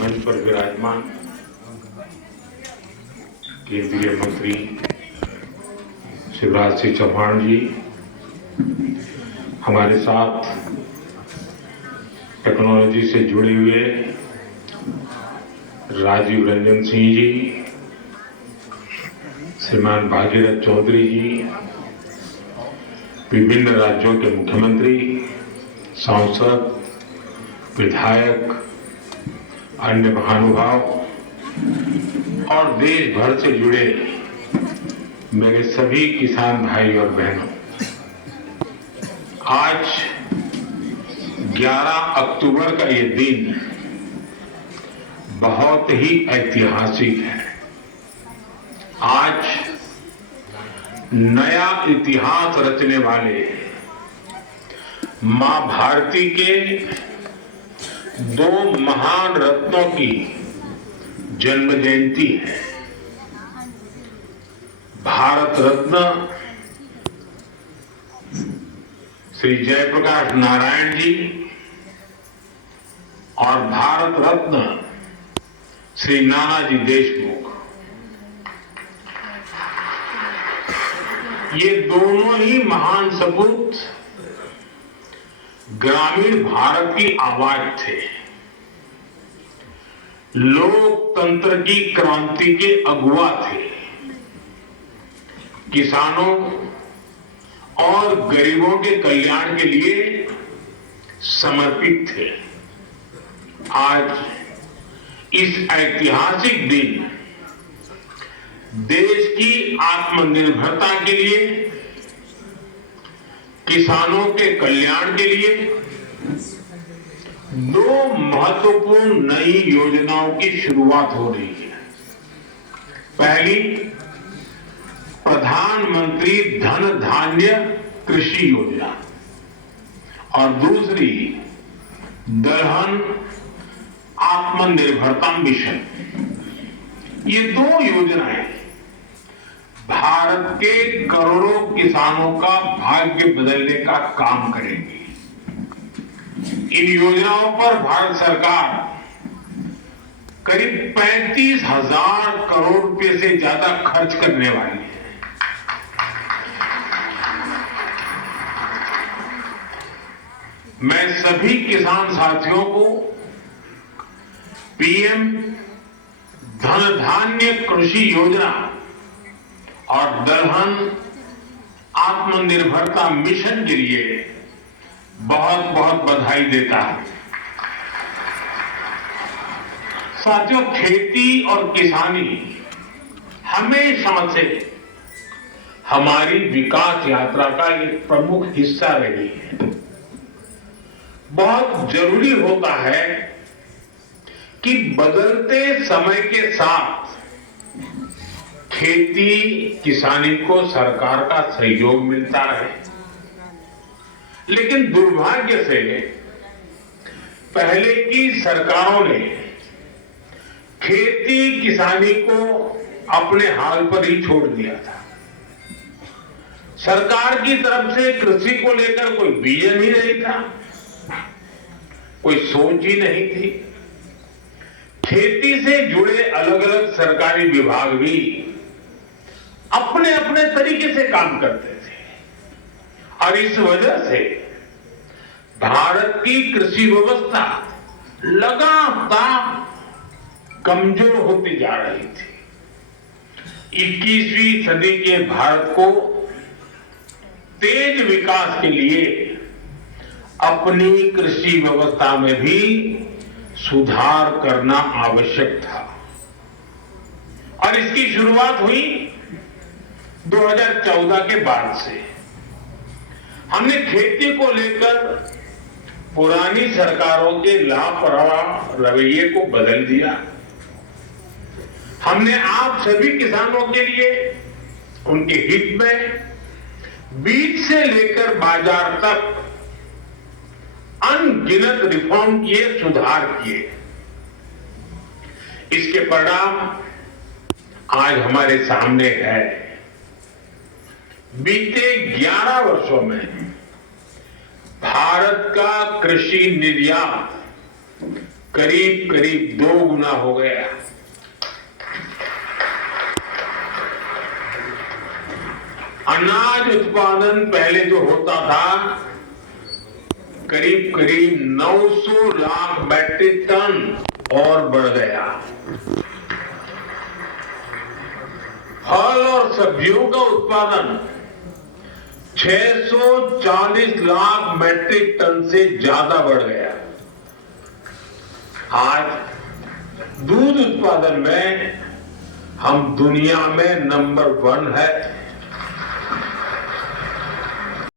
मंच पर विराजमान केंद्रीय मंत्री शिवराज सिंह चौहान जी, हमारे साथ टेक्नोलॉजी से जुड़े हुए राजीव रंजन सिंह जी, श्रीमान भागीरथ चौधरी जी, विभिन्न राज्यों के मुख्यमंत्री, सांसद, विधायक, अन्य महानुभाव और देश भर से जुड़े मेरे सभी किसान भाई और बहनों, आज 11 अक्टूबर का ये दिन बहुत ही ऐतिहासिक है। आज नया इतिहास रचने वाले मां भारती के दो महान रत्नों की जन्म जयंती है। भारत रत्न श्री जयप्रकाश नारायण जी और भारत रत्न श्री नानाजी देशमुख, ये दोनों ही महान सपूत ग्रामीण भारत की आवाज थे, लोकतंत्र की क्रांति के अगुवा थे, किसानों और गरीबों के कल्याण के लिए समर्पित थे। आज इस ऐतिहासिक दिन देश की आत्मनिर्भरता के लिए, किसानों के कल्याण के लिए दो महत्वपूर्ण नई योजनाओं की शुरुआत हो रही है। पहली, प्रधानमंत्री धन धान्य कृषि योजना और दूसरी दलहन आत्मनिर्भरता मिशन। ये दो योजनाएं भारत के करोड़ों किसानों का भाग्य बदलने का काम करेंगी। इन योजनाओं पर भारत सरकार करीब 35,000 करोड़ रुपए से ज्यादा खर्च करने वाली है। मैं सभी किसान साथियों को पीएम धन धान्य कृषि योजना और दलहन आत्मनिर्भरता मिशन के लिए बहुत बहुत बधाई देता हूं। साथियों, खेती और किसानी हमेशा से हमारी विकास यात्रा का एक प्रमुख हिस्सा रही है। बहुत जरूरी होता है कि बदलते समय के साथ खेती किसानी को सरकार का सहयोग मिलता रहे, लेकिन दुर्भाग्य से पहले की सरकारों ने खेती किसानी को अपने हाल पर ही छोड़ दिया था। सरकार की तरफ से कृषि को लेकर कोई विजन ही नहीं था, कोई सोच ही नहीं थी। खेती से जुड़े अलग अलग सरकारी विभाग भी अपने अपने तरीके से काम करते थे और इस वजह से भारत की कृषि व्यवस्था लगातार कमजोर होती जा रही थी। 21वीं सदी के भारत को तेज विकास के लिए अपनी कृषि व्यवस्था में भी सुधार करना आवश्यक था और इसकी शुरुआत हुई 2014 के बाद से। हमने खेती को लेकर पुरानी सरकारों के लापरवाह रवैये को बदल दिया। हमने आप सभी किसानों के लिए उनके हित में बीज से लेकर बाजार तक अनगिनत रिफॉर्म किए, सुधार किए। इसके परिणाम आज हमारे सामने है। बीते 11 वर्षों में भारत का कृषि निर्यात करीब करीब 2 गुना हो गया। अनाज उत्पादन पहले जो होता था करीब करीब 900 लाख मैट्रिक टन और बढ़ गया। फल और सब्जियों का उत्पादन 640 लाख मैट्रिक टन से ज्यादा बढ़ गया। आज दूध उत्पादन में हम दुनिया में नंबर 1 है।